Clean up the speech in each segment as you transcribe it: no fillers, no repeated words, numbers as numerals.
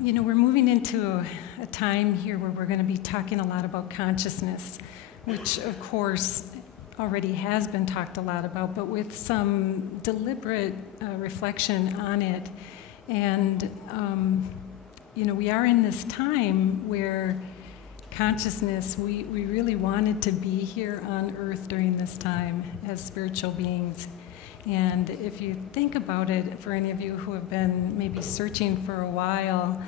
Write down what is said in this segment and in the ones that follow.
You know, we're moving into a time here where we're going to be talking a lot about consciousness, which of course already has been talked a lot about, but with some deliberate reflection on it. And, you know, we are in this time where consciousness, we really wanted to be here on earth during this time as spiritual beings. And if you think about it, for any of you who have been maybe searching for a while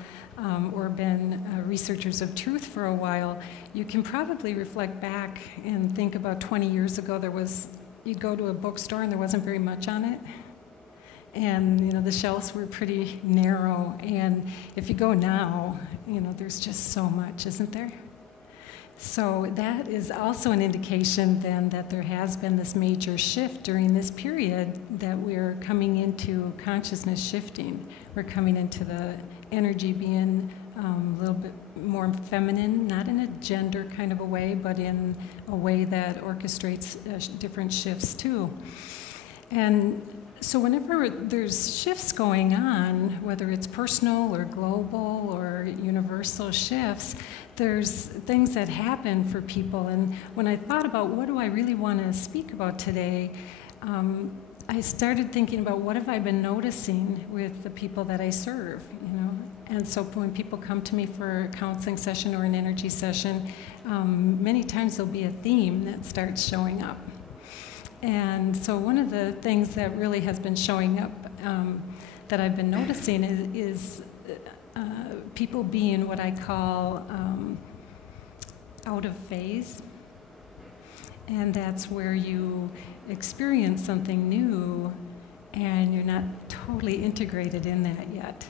or been researchers of truth for a while, you can probably reflect back and think about 20 years ago, you'd go to a bookstore and there wasn't very much on it. And, you know, the shelves were pretty narrow. And if you go now, you know, there's just so much, isn't there? So that is also an indication then that there has been this major shift during this period that we're coming into consciousness shifting. We're coming into the energy being a little bit more feminine, not in a gender kind of a way, but in a way that orchestrates different shifts too. And so whenever there's shifts going on, whether it's personal or global or universal shifts, there's things that happen for people. And when I thought about what do I really want to speak about today, I started thinking about what have I been noticing with the people that I serve, you know? And so when people come to me for a counseling session or an energy session, many times there'll be a theme that starts showing up. And so one of the things that really has been showing up that I've been noticing is people being what I call out of phase. And that's where you experience something new and you're not totally integrated in that yet.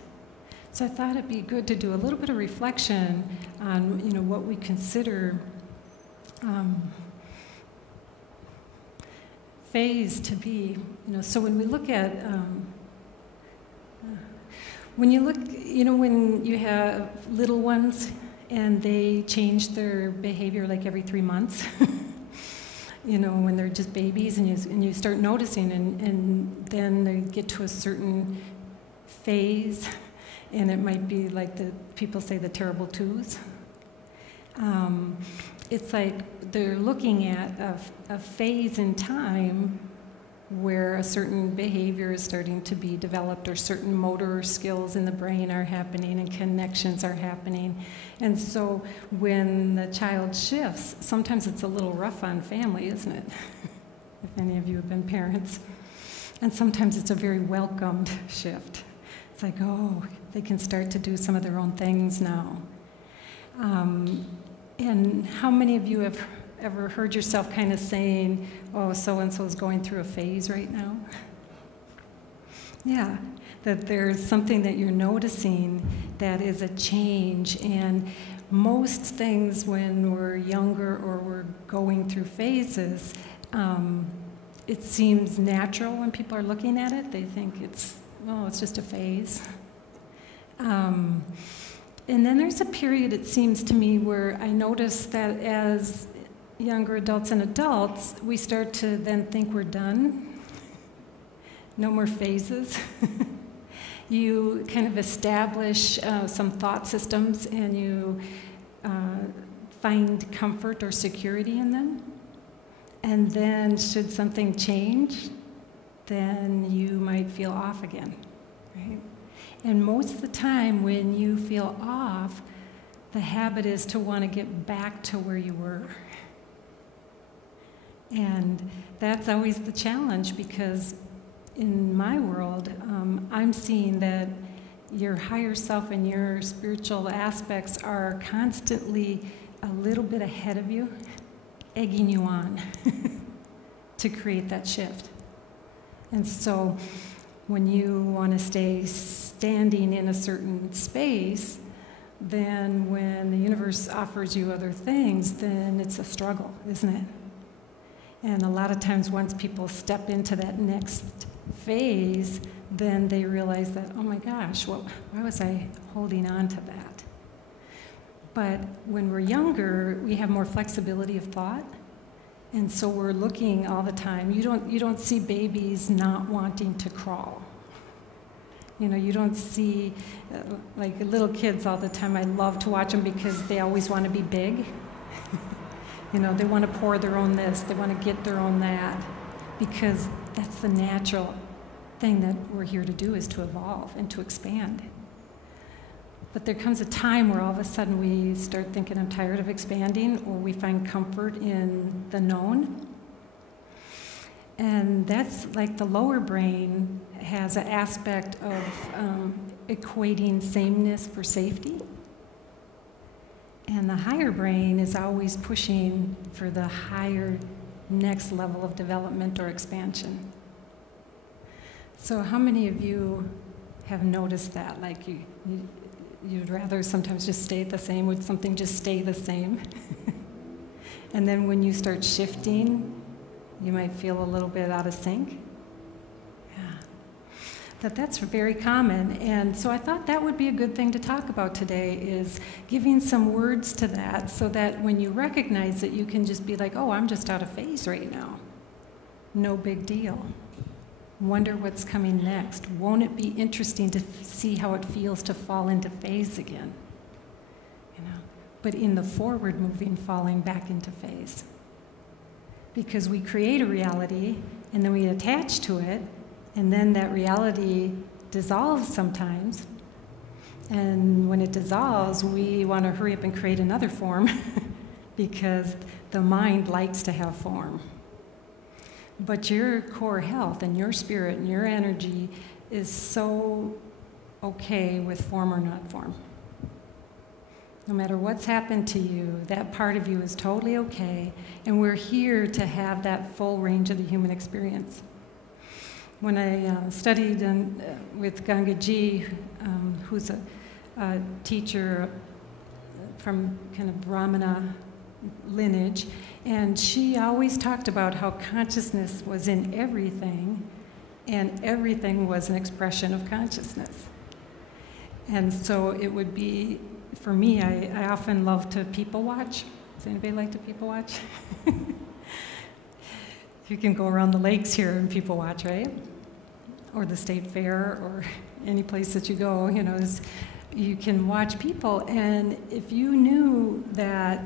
So I thought it'd be good to do a little bit of reflection on, you know, what we consider phase to be. You know, so when we look at, when you have little ones and they change their behavior like every 3 months, you know, when they're just babies and you start noticing and then they get to a certain phase and it might be like people say the terrible twos. It's like they're looking at a phase in time where a certain behavior is starting to be developed or certain motor skills in the brain are happening and connections are happening. And so when the child shifts, sometimes it's a little rough on family, isn't it? If any of you have been parents. And sometimes it's a very welcomed shift. It's like, oh, they can start to do some of their own things now. And how many of you have ever heard yourself kind of saying, oh, so-and-so is going through a phase right now? Yeah, that there's something that you're noticing that is a change. And most things when we're younger or we're going through phases, it seems natural when people are looking at it. They think it's just a phase. And then there's a period, it seems to me, where I notice that as younger adults and adults, we start to then think we're done. No more phases. You kind of establish some thought systems and you find comfort or security in them. And then should something change, then you might feel off again, right? And most of the time when you feel off, the habit is to want to get back to where you were. And that's always the challenge because in my world, I'm seeing that your higher self and your spiritual aspects are constantly a little bit ahead of you, egging you on to create that shift. And so when you want to stay standing in a certain space, then when the universe offers you other things, then it's a struggle, isn't it? And a lot of times once people step into that next phase, then they realize that, oh my gosh, why was I holding on to that? But when we're younger, we have more flexibility of thought. And so we're looking all the time. You don't see babies not wanting to crawl. You know, you don't see, like little kids all the time, I love to watch them because they always want to be big. You know, they want to pour their own this, they want to get their own that, because that's the natural thing that we're here to do, is to evolve and to expand. But there comes a time where all of a sudden we start thinking, I'm tired of expanding, or we find comfort in the known. And that's like the lower brain has an aspect of equating sameness for safety. And the higher brain is always pushing for the higher next level of development or expansion. So how many of you have noticed that? Like you'd rather sometimes just stay the same? Would something just stay the same? And then when you start shifting, you might feel a little bit out of sync. Yeah. That's very common. And so I thought that would be a good thing to talk about today, is giving some words to that, so that when you recognize it, you can just be like, oh, I'm just out of phase right now. No big deal. Wonder what's coming next. Won't it be interesting to see how it feels to fall into phase again? You know, but in the forward moving, falling back into phase. Because we create a reality, and then we attach to it, and then that reality dissolves sometimes. And when it dissolves, we want to hurry up and create another form because the mind likes to have form. But your core health and your spirit and your energy is so okay with form or not form. No matter what's happened to you, that part of you is totally okay, and we're here to have that full range of the human experience. When I studied with Gangaji, who's a teacher from kind of Brahmana lineage, and she always talked about how consciousness was in everything, and everything was an expression of consciousness. And so it would be, for me, I often love to people watch. Does anybody like to people watch? You can go around the lakes here and people watch, right? Or the state fair, or any place that you go, you know, you can watch people. And if you knew that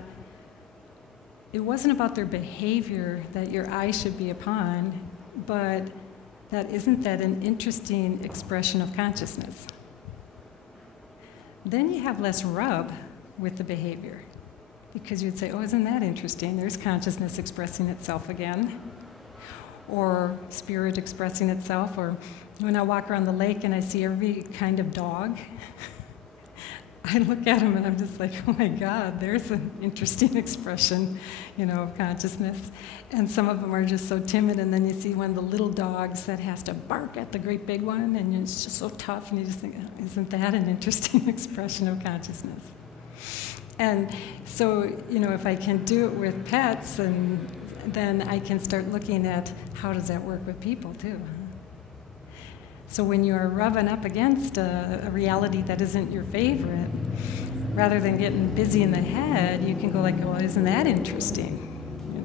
it wasn't about their behavior that your eye should be upon, but isn't that an interesting expression of consciousness? Then you have less rub with the behavior, because you'd say, oh, isn't that interesting? There's consciousness expressing itself again, or spirit expressing itself. Or when I walk around the lake and I see every kind of dog, I look at them and I'm just like, oh my God, there's an interesting expression, you know, of consciousness. And some of them are just so timid, and then you see one of the little dogs that has to bark at the great big one, and it's just so tough, and you just think, isn't that an interesting expression of consciousness? And so, you know, if I can do it with pets, and then I can start looking at how does that work with people too. So when you are rubbing up against a reality that isn't your favorite, rather than getting busy in the head, you can go like, well, isn't that interesting? You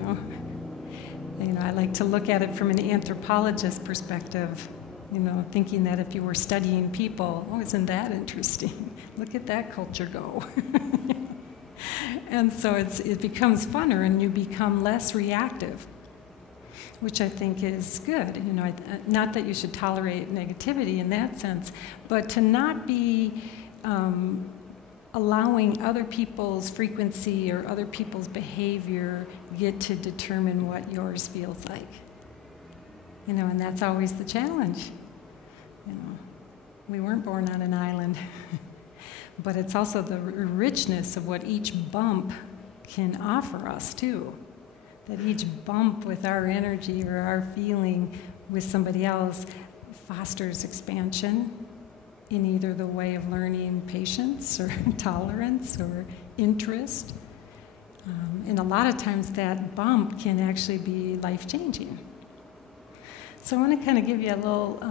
know, I like to look at it from an anthropologist perspective, you know, thinking that if you were studying people, oh, isn't that interesting? Look at that culture go. And so it becomes funner, and you become less reactive, which I think is good. You know, not that you should tolerate negativity in that sense, but to not be allowing other people's frequency or other people's behavior get to determine what yours feels like. You know, and that's always the challenge. You know, we weren't born on an island. But it's also the richness of what each bump can offer us too. That each bump with our energy or our feeling with somebody else fosters expansion in either the way of learning patience or tolerance or interest. And a lot of times that bump can actually be life-changing. So I want to kind of give you a little...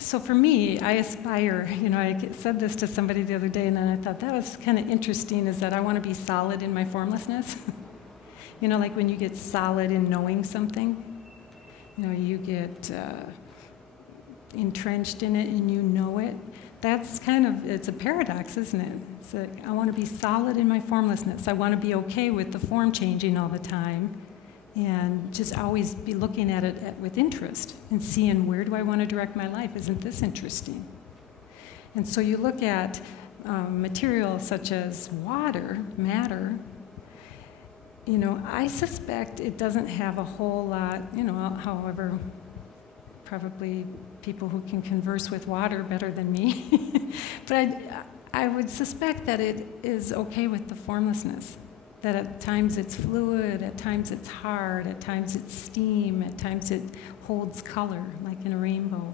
So for me, I aspire, you know, I said this to somebody the other day, and then I thought that was kind of interesting, is that I want to be solid in my formlessness. You know, like when you get solid in knowing something, you know, you get entrenched in it and you know it. That's kind of, it's a paradox, isn't it? It's like, I want to be solid in my formlessness. I want to be okay with the form changing all the time and just always be looking at it with interest and seeing, where do I want to direct my life? Isn't this interesting? And so you look at material such as water, matter. You know, I suspect it doesn't have a whole lot, you know, however, probably people who can converse with water better than me. But I would suspect that it is okay with the formlessness, that at times it's fluid, at times it's hard, at times it's steam, at times it holds color, like in a rainbow.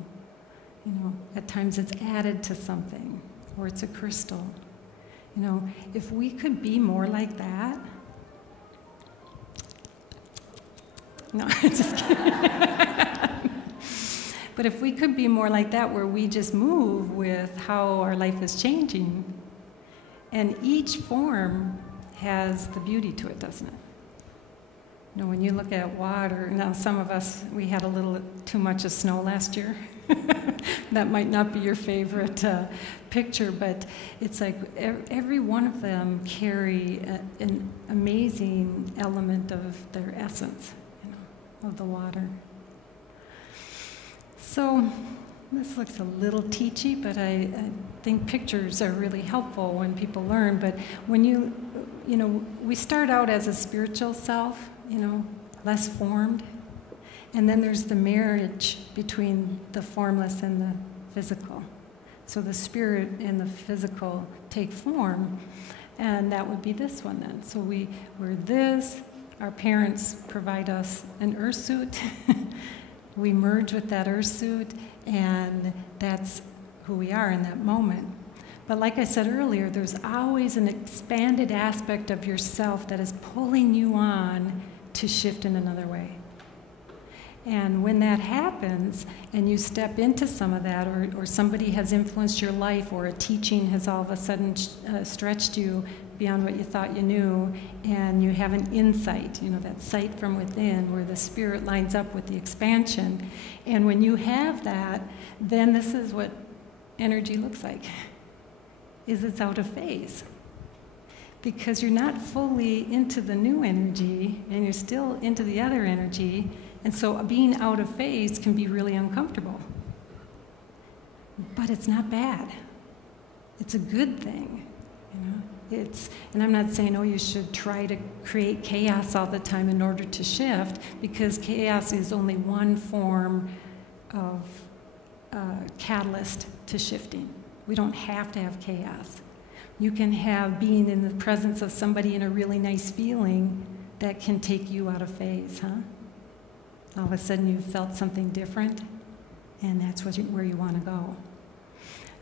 You know, at times it's added to something, or it's a crystal. You know, if we could be more like that. No, just kidding. But if we could be more like that, where we just move with how our life is changing, and each form has the beauty to it, doesn't it? You know, when you look at water, now some of us, we had a little too much of snow last year. That might not be your favorite picture, but it's like every one of them carry an amazing element of their essence, you know, of the water. So this looks a little teachy, but I think pictures are really helpful when people learn. But when you know, we start out as a spiritual self, you know, less formed. And then there's the marriage between the formless and the physical. So the spirit and the physical take form, and that would be this one then. So we're this, our parents provide us an earth suit. We merge with that earth suit, and that's who we are in that moment. But like I said earlier, there's always an expanded aspect of yourself that is pulling you on to shift in another way. And when that happens, and you step into some of that, or somebody has influenced your life, or a teaching has all of a sudden stretched you beyond what you thought you knew, and you have an insight, you know, that sight from within, where the spirit lines up with the expansion. And when you have that, then this is what energy looks like, is it's out of phase. Because you're not fully into the new energy, and you're still into the other energy. And so being out of phase can be really uncomfortable. But it's not bad. It's a good thing, you know? And I'm not saying, oh, you should try to create chaos all the time in order to shift, because chaos is only one form of catalyst to shifting. We don't have to have chaos. You can have being in the presence of somebody in a really nice feeling that can take you out of phase, huh? All of a sudden you felt something different, and that's where you want to go.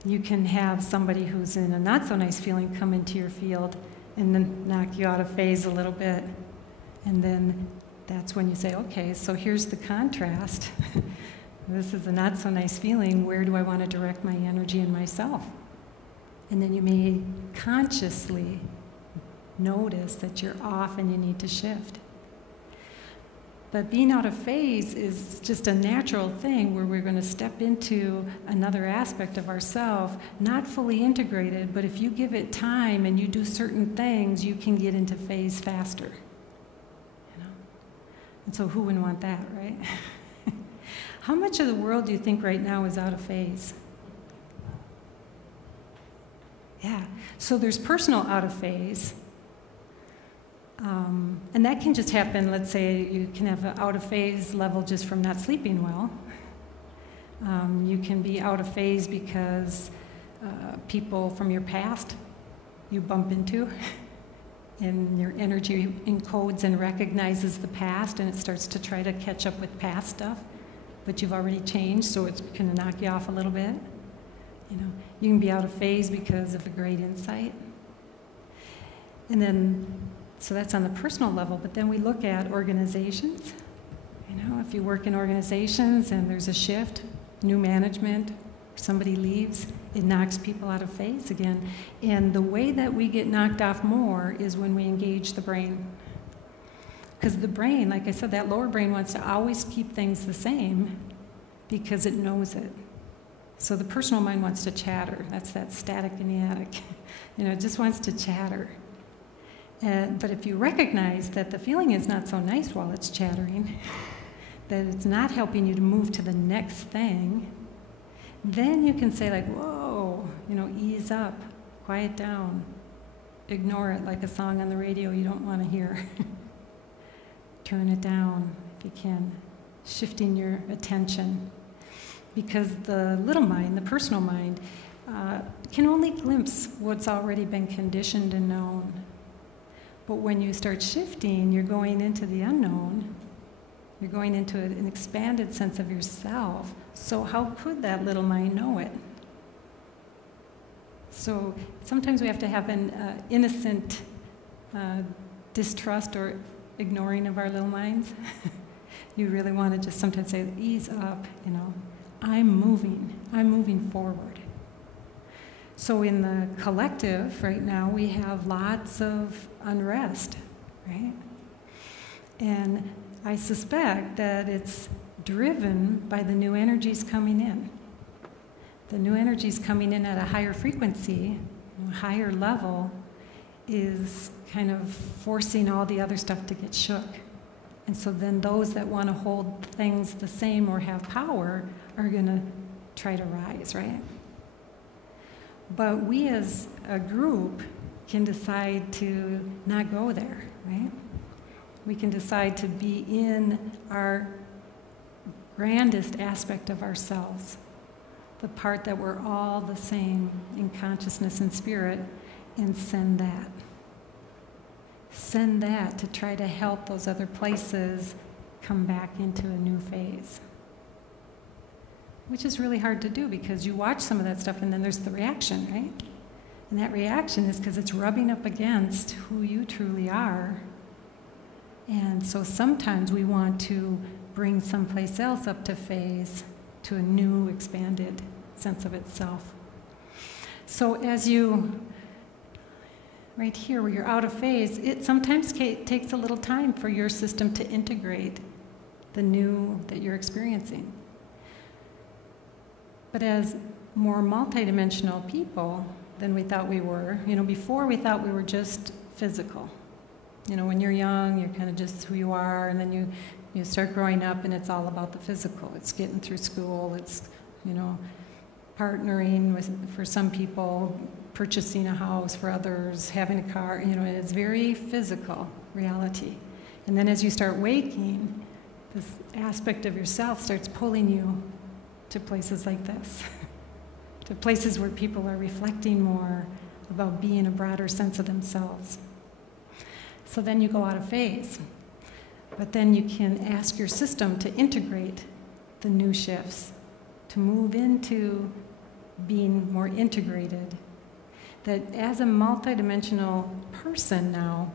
You can have somebody who's in a not so nice feeling come into your field and then knock you out of phase a little bit. And then that's when you say, okay, so here's the contrast. This is a not so nice feeling. Where do I want to direct my energy and myself? And then you may consciously notice that you're off and you need to shift. But being out of phase is just a natural thing, where we're going to step into another aspect of ourselves, not fully integrated, but if you give it time and you do certain things, you can get into phase faster. You know? And so who wouldn't want that, right? How much of the world do you think right now is out of phase? Yeah. So there's personal out of phase. And that can just happen, let's say you can have an out of phase level just from not sleeping well. You can be out of phase because people from your past you bump into, and your energy encodes and recognizes the past, and it starts to try to catch up with past stuff, but you've already changed, so it's going to knock you off a little bit. You know, you can be out of phase because of a great insight. And then, so that's on the personal level, but then we look at organizations. You know, if you work in organizations and there's a shift, new management, somebody leaves, it knocks people out of phase again. And the way that we get knocked off more is when we engage the brain. Because the brain, like I said, that lower brain wants to always keep things the same because it knows it. So the personal mind wants to chatter. That's that static in the attic. It just wants to chatter. But if you recognize that the feeling is not so nice while it's chattering, that it's not helping you to move to the next thing, then you can say like, whoa, ease up, quiet down, ignore it like a song on the radio you don't want to hear. Turn it down if you can, shifting your attention. Because the little mind, the personal mind, can only glimpse what's already been conditioned and known. But when you start shifting, you're going into the unknown. You're going into an expanded sense of yourself. So how could that little mind know it? So sometimes we have to have an innocent distrust or ignoring of our little minds. You really want to just sometimes say, ease up, I'm moving forward. So in the collective right now, we have lots of unrest, right? And I suspect that it's driven by the new energies coming in. The new energies coming in at a higher frequency, a higher level, is kind of forcing all the other stuff to get shook. And so then those that want to hold things the same or have power are going to try to rise, right? But we as a group can decide to not go there, right? We can decide to be in our grandest aspect of ourselves, the part that we're all the same in consciousness and spirit, and send that. Send that to try to help those other places come back into a new phase. Which is really hard to do because you watch some of that stuff and then there's the reaction, right? And that reaction is because it's rubbing up against who you truly are. And so sometimes we want to bring someplace else up to phase, to a new expanded sense of itself. So as you, right here where you're out of phase, it sometimes takes a little time for your system to integrate the new that you're experiencing. But as more multidimensional people than we thought we were, before we thought we were just physical. When you're young, you're kind of just who you are, and then you start growing up and it's all about the physical. It's getting through school, it's, partnering with, for some people, purchasing a house, for others, having a car, it's very physical reality. And then as you start waking, this aspect of yourself starts pulling you to places like this, to places where people are reflecting more about being a broader sense of themselves. So then you go out of phase. But then you can ask your system to integrate the new shifts, to move into being more integrated. That as a multidimensional person now,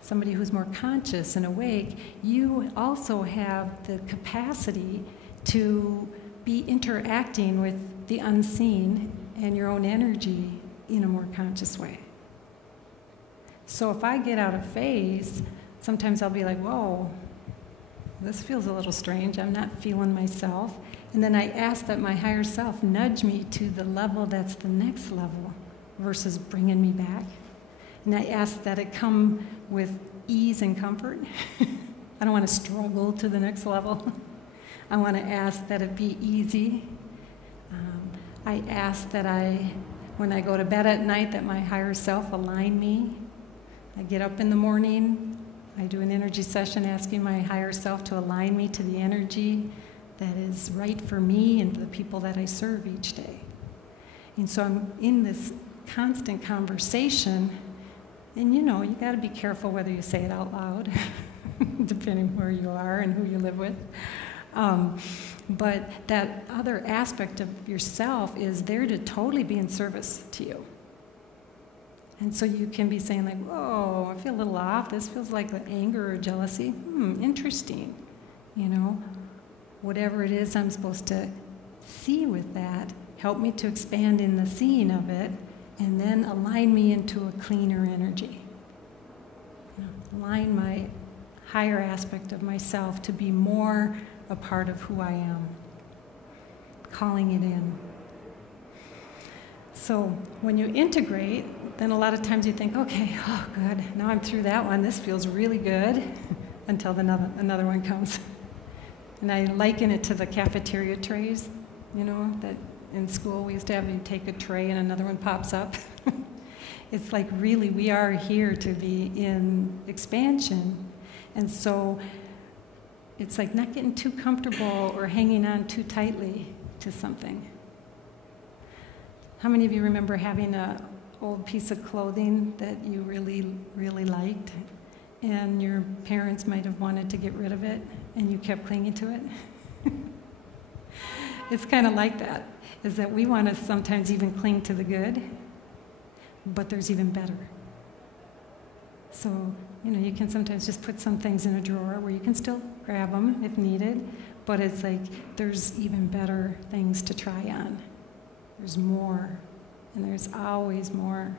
somebody who's more conscious and awake, you also have the capacity to be interacting with the unseen and your own energy in a more conscious way. So if I get out of phase, sometimes I'll be like, whoa, this feels a little strange. I'm not feeling myself. And then I ask that my higher self nudge me to the level that's the next level versus bringing me back. And I ask that it come with ease and comfort. I don't want to struggle to the next level. I want to ask that it be easy. I ask that when I go to bed at night, that my higher self align me. I get up in the morning, I do an energy session asking my higher self to align me to the energy that is right for me and for the people that I serve each day. And so I'm in this constant conversation, and you got to be careful whether you say it out loud, depending where you are and who you live with. But that other aspect of yourself is there to totally be in service to you. And so you can be saying like, whoa, I feel a little off. This feels like anger or jealousy. Interesting. Whatever it is I'm supposed to see with that, help me to expand in the seeing of it, and then align me into a cleaner energy. Align my higher aspect of myself to be more a part of who I am. Calling it in. So when you integrate, then a lot of times you think, okay, oh good, now I'm through that one, this feels really good, until another one comes. And I liken it to the cafeteria trays, you know, that in school we used to have you take a tray and another one pops up. It's like really we are here to be in expansion. And so it's like not getting too comfortable or hanging on too tightly to something. How many of you remember having an old piece of clothing that you really, really liked, and your parents might have wanted to get rid of it, and you kept clinging to it? It's kind of like that, is that we want to sometimes even cling to the good, but there's even better. So, you know, you can sometimes just put some things in a drawer where you can still grab them if needed, but it's like there's even better things to try on. There's more, and there's always more.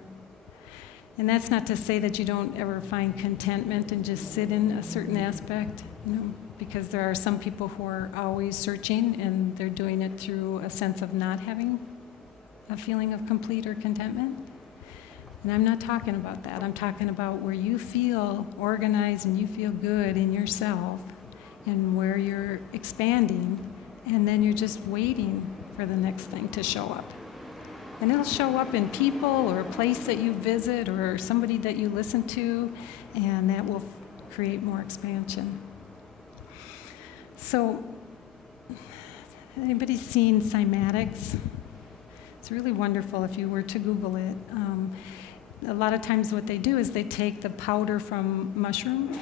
And that's not to say that you don't ever find contentment and just sit in a certain aspect, you know, because there are some people who are always searching, and they're doing it through a sense of not having a feeling of complete or contentment. And I'm not talking about that. I'm talking about where you feel organized and you feel good in yourself, and where you're expanding, and then you're just waiting for the next thing to show up. And it'll show up in people or a place that you visit or somebody that you listen to, and that will create more expansion. So, anybody seen Cymatics? It's really wonderful if you were to Google it. A lot of times what they do is they take the powder from mushroom,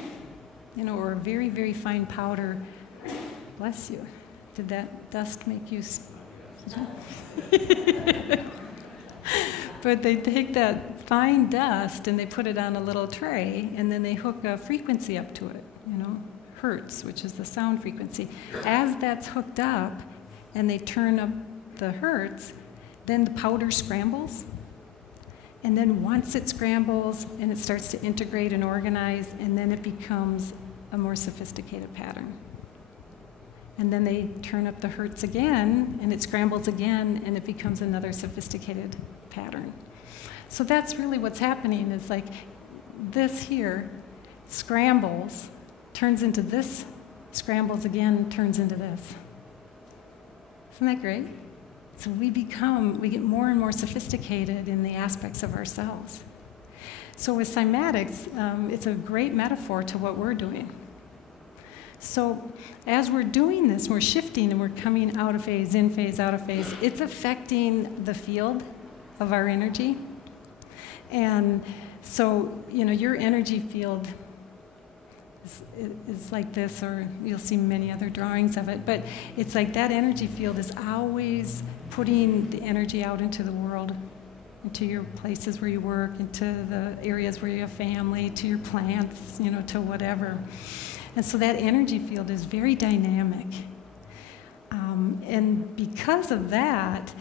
you know, or a very, very fine powder. Bless you. Did that dust make you... But they take that fine dust and they put it on a little tray, and then they hook a frequency up to it, you know, hertz, which is the sound frequency. As that's hooked up and they turn up the hertz, then the powder scrambles. And then once it scrambles and it starts to integrate and organize, and then it becomes a more sophisticated pattern. And then they turn up the hertz again, and it scrambles again, and it becomes another sophisticated pattern. So that's really what's happening, is like this here scrambles, turns into this, scrambles again, turns into this. Isn't that great? So we get more and more sophisticated in the aspects of ourselves. So with cymatics, it's a great metaphor to what we're doing. So as we're doing this, we're shifting and we're coming out of phase, in phase, out of phase. It's affecting the field of our energy. And so, you know, your energy field is like this, or you'll see many other drawings of it, but it's like that energy field is always putting the energy out into the world, into your places where you work, into the areas where you have family, to your plants, you know, to whatever. And so that energy field is very dynamic. And because of that,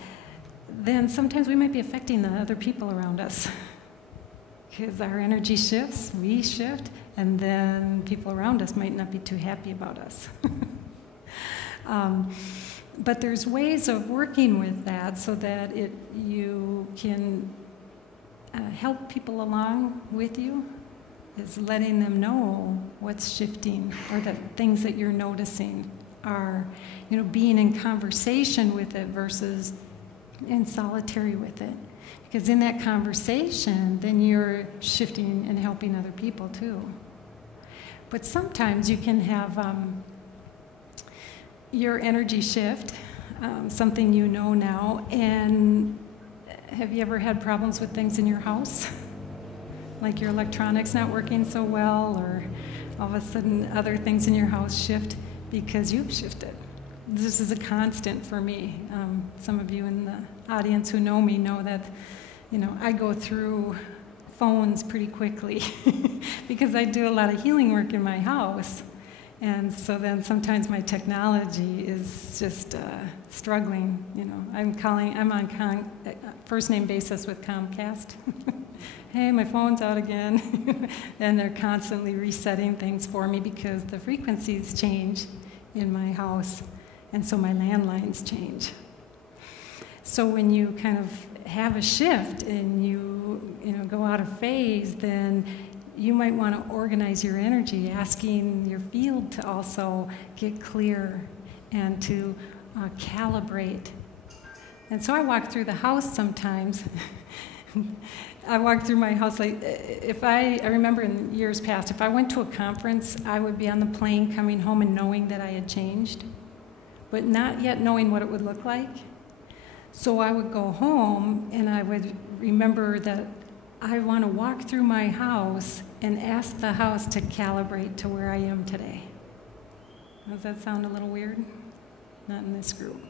then sometimes we might be affecting the other people around us. Because our energy shifts, we shift, and then people around us might not be too happy about us. But there's ways of working with that so that you can help people along with you, is letting them know what's shifting, or the things that you're noticing are, you know, being in conversation with it versus in solitary with it. Because in that conversation, then you're shifting and helping other people too. But sometimes you can have your energy shift, something you know now, and have you ever had problems with things in your house? Like your electronics not working so well, or all of a sudden other things in your house shift because you've shifted. This is a constant for me. Some of you in the audience who know me know that, you know, I go through phones pretty quickly because I do a lot of healing work in my house. And so then sometimes my technology is just struggling, you know. I'm on first name basis with Comcast. Hey, my phone's out again. And they're constantly resetting things for me because the frequencies change in my house, and so my landlines change. So when you kind of have a shift and you know, go out of phase, then you might want to organize your energy, asking your field to also get clear and to calibrate. And so I walk through the house sometimes. I walk through my house, like, I remember in years past, if I went to a conference, I would be on the plane coming home and knowing that I had changed, but not yet knowing what it would look like. So I would go home and I would remember that I want to walk through my house and ask the house to calibrate to where I am today. Does that sound a little weird? Not in this group.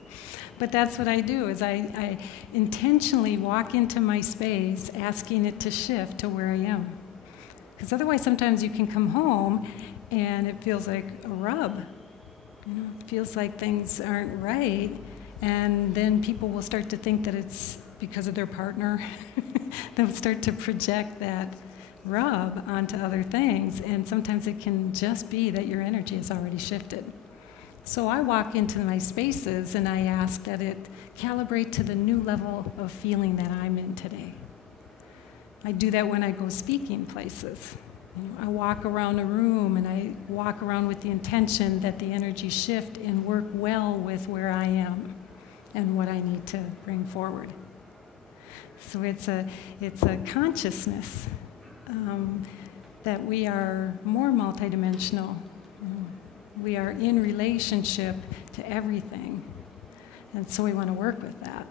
But that's what I do, is I intentionally walk into my space asking it to shift to where I am. Because otherwise sometimes you can come home and it feels like a rub. You know, it feels like things aren't right, and then people will start to think that it's because of their partner. They'll start to project that rub onto other things, and sometimes it can just be that your energy has already shifted. So I walk into my spaces and I ask that it calibrate to the new level of feeling that I'm in today. I do that when I go speaking places. You know, I walk around a room and I walk around with the intention that the energy shift and work well with where I am and what I need to bring forward. So it's a consciousness that we are more multidimensional. We are in relationship to everything, and so we want to work with that.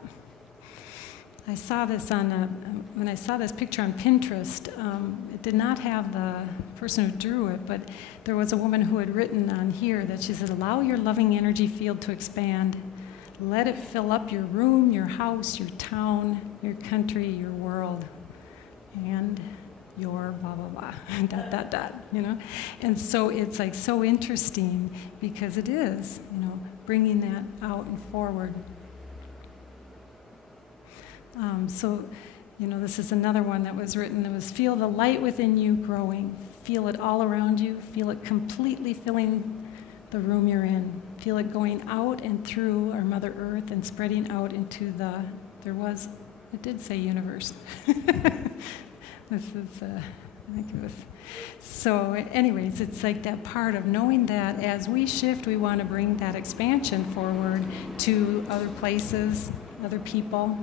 I saw this when I saw this picture on Pinterest, it did not have the person who drew it, but there was a woman who had written on here that she said, allow your loving energy field to expand. Let it fill up your room, your house, your town, your country, your world, and your blah, blah, blah, dot, dot, dot, you know? And so it's like so interesting because it is, you know, bringing that out and forward. So, you know, this is another one that was written. It was, feel the light within you growing. Feel it all around you. Feel it completely filling the room you're in. Feel it going out and through our Mother Earth and spreading out into it did say universe. This is, I think it was. So anyways, it's like that part of knowing that as we shift, we want to bring that expansion forward to other places, other people.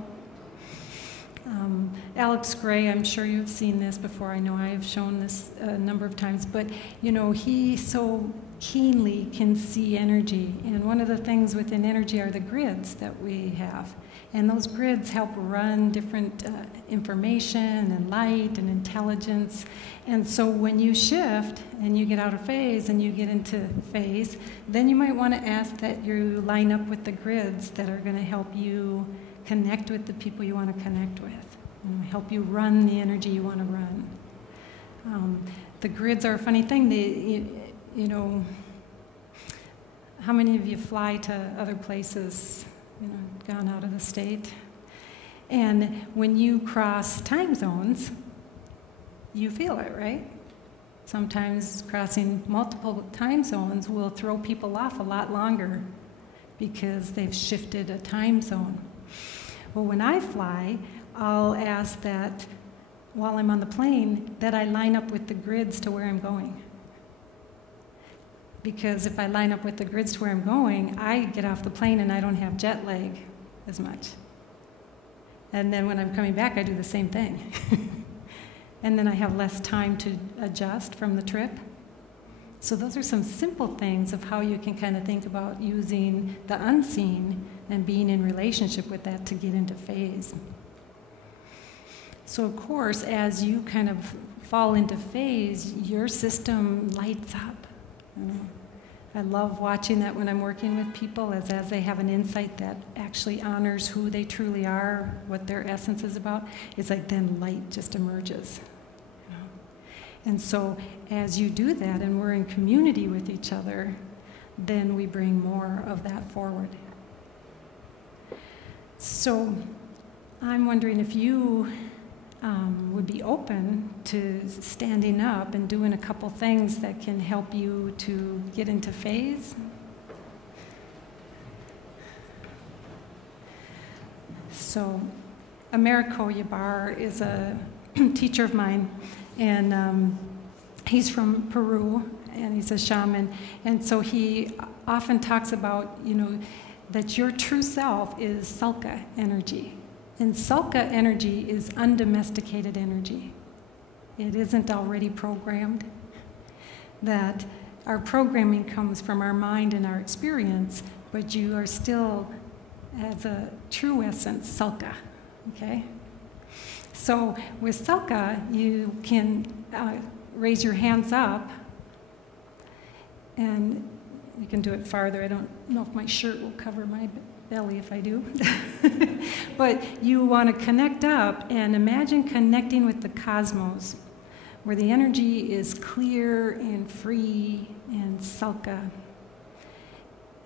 Alex Gray, I'm sure you've seen this before. I know I have shown this a number of times, but you know, he so keenly can see energy. And one of the things within energy are the grids that we have. And those grids help run different information and light and intelligence. And so when you shift and you get out of phase and you get into phase, then you might want to ask that you line up with the grids that are going to help you connect with the people you want to connect with, and help you run the energy you want to run. The grids are a funny thing. You know, how many of you fly to other places, you know, gone out of the state? And when you cross time zones, you feel it, right? Sometimes crossing multiple time zones will throw people off a lot longer because they've shifted a time zone. Well, when I fly, I'll ask that while I'm on the plane, that I line up with the grids to where I'm going. Because if I line up with the grids to where I'm going, I get off the plane and I don't have jet lag as much. And then when I'm coming back, I do the same thing. And then I have less time to adjust from the trip. So those are some simple things of how you can kind of think about using the unseen and being in relationship with that to get into phase. So of course, as you kind of fall into phase, your system lights up. You know? I love watching that when I'm working with people, as they have an insight that actually honors who they truly are, what their essence is about. It's like then light just emerges. You know? And so as you do that and we're in community with each other, then we bring more of that forward. So I'm wondering if you would be open to standing up and doing a couple things that can help you to get into phase. So Americo Yabar is a teacher of mine, and he's from Peru, and he's a shaman. And so he often talks about, that your true self is Sulka energy. And Sulka energy is undomesticated energy. It isn't already programmed. That our programming comes from our mind and our experience, but you are still, as a true essence, Sulka, okay? So with Sulka, you can raise your hands up, and you can do it farther. I don't know if my shirt will cover my belly if I do. But you want to connect up, and imagine connecting with the cosmos, where the energy is clear and free and Sulka.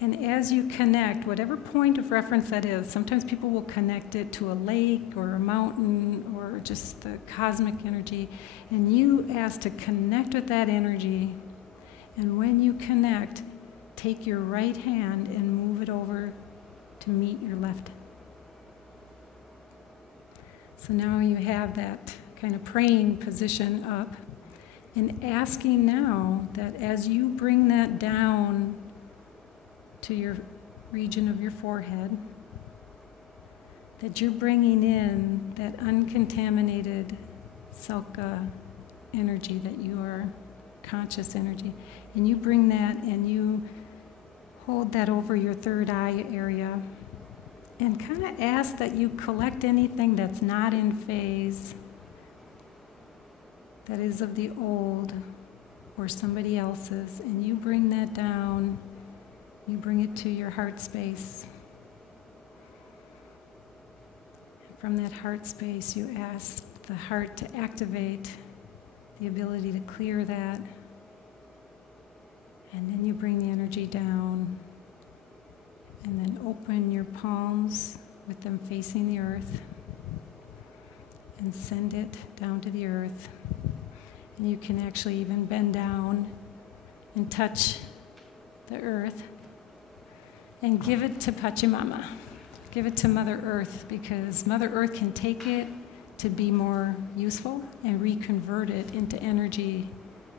And as you connect, whatever point of reference that is, sometimes people will connect it to a lake or a mountain or just the cosmic energy, and you ask to connect with that energy, and when you connect, take your right hand and move it over to meet your left. So now you have that kind of praying position up, and asking now that as you bring that down to your region of your forehead, that you're bringing in that uncontaminated Sulka energy, that you are conscious energy, and you bring that and you hold that over your third eye area, and kind of ask that you collect anything that's not in phase, that is of the old or somebody else's, and you bring that down, you bring it to your heart space. From that heart space, you ask the heart to activate the ability to clear that, and then you bring the energy down, and then open your palms with them facing the earth, and send it down to the earth. And you can actually even bend down and touch the earth and give it to Pachamama. Give it to Mother Earth, because Mother Earth can take it to be more useful and reconvert it into energy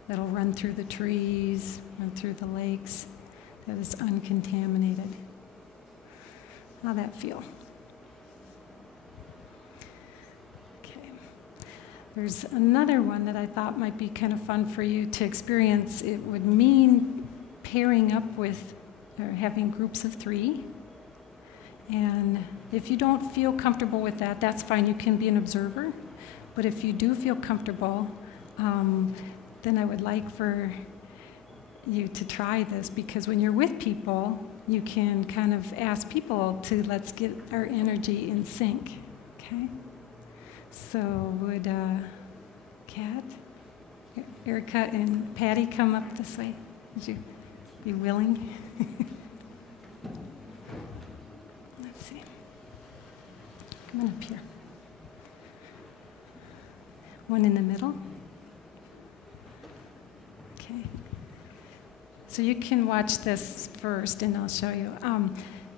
that'll run through the trees, run through the lakes, that is uncontaminated. How'd that feel? Okay. There's another one that I thought might be kind of fun for you to experience. It would mean pairing up with, or having groups of 3. And if you don't feel comfortable with that, that's fine. You can be an observer. But if you do feel comfortable, then I would like for you to try this, because when you're with people, you can kind of ask people to, let's get our energy in sync, okay? So would Kat, Erica, and Patty come up this way? Would you be willing? Let's see. Come on up here. One in the middle. Okay. So you can watch this first, and I'll show you.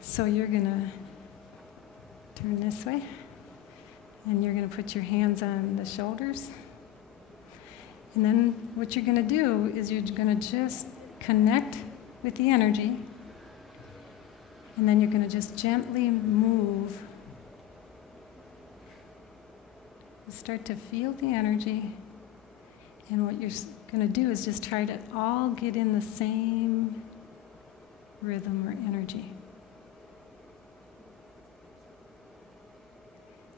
So you're going to turn this way, and you're going to put your hands on the shoulders. And then what you're going to do is you're going to just connect with the energy, and then you're going to just gently move. Start to feel the energy, and what you're going to do is just try to all get in the same rhythm or energy.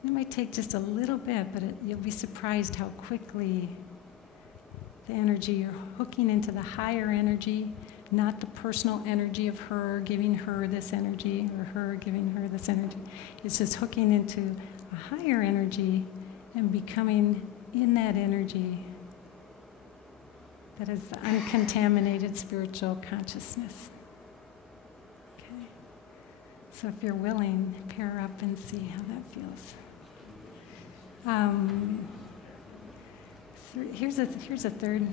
It might take just a little bit, but you'll be surprised how quickly the energy, you're hooking into the higher energy, not the personal energy of her giving her this energy or her giving her this energy. It's just hooking into a higher energy and becoming in that energy that is the uncontaminated spiritual consciousness. Okay. So if you're willing, pair up and see how that feels. Here's a third.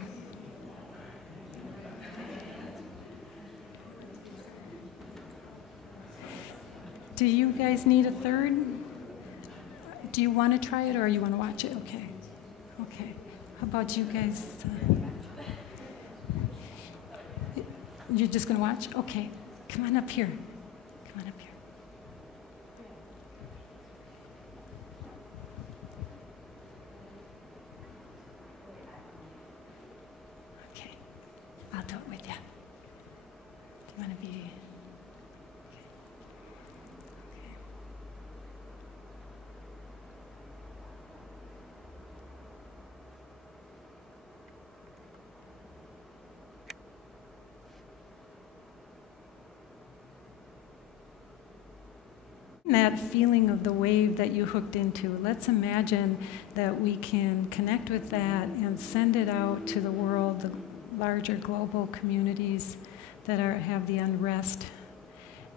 Do you guys need a third? Do you want to try it or you want to watch it? Okay. Okay. How about you guys? You're just going to watch? Okay. Come on up here. Come on up here. Okay. I'll do it with you. Do you want to be... That feeling of the wave that you hooked into, let's imagine that we can connect with that and send it out to the world, the larger global communities that have the unrest,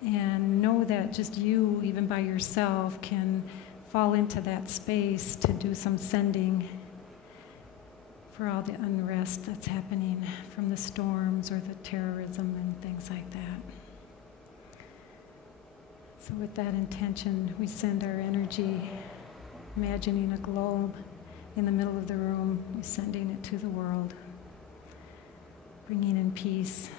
and know that just you, even by yourself, can fall into that space to do some sending for all the unrest that's happening from the storms or the terrorism and things like that. So with that intention, we send our energy, imagining a globe in the middle of the room, we're sending it to the world, bringing in peace,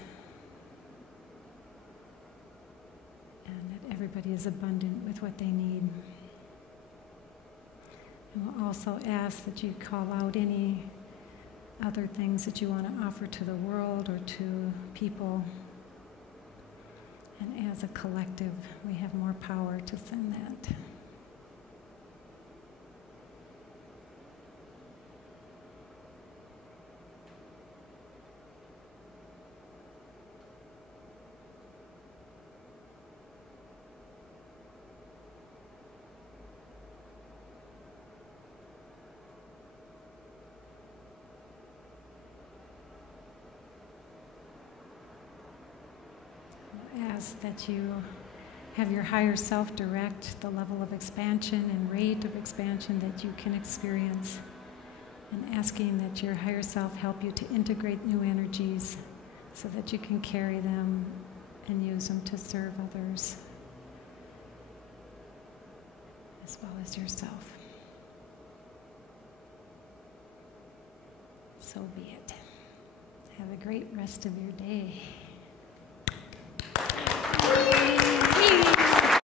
and that everybody is abundant with what they need. And we'll also ask that you call out any other things that you want to offer to the world or to people. And as a collective, we have more power to send that. Ask that you have your higher self direct the level of expansion and rate of expansion that you can experience, and asking that your higher self help you to integrate new energies so that you can carry them and use them to serve others as well as yourself. So be it. Have a great rest of your day.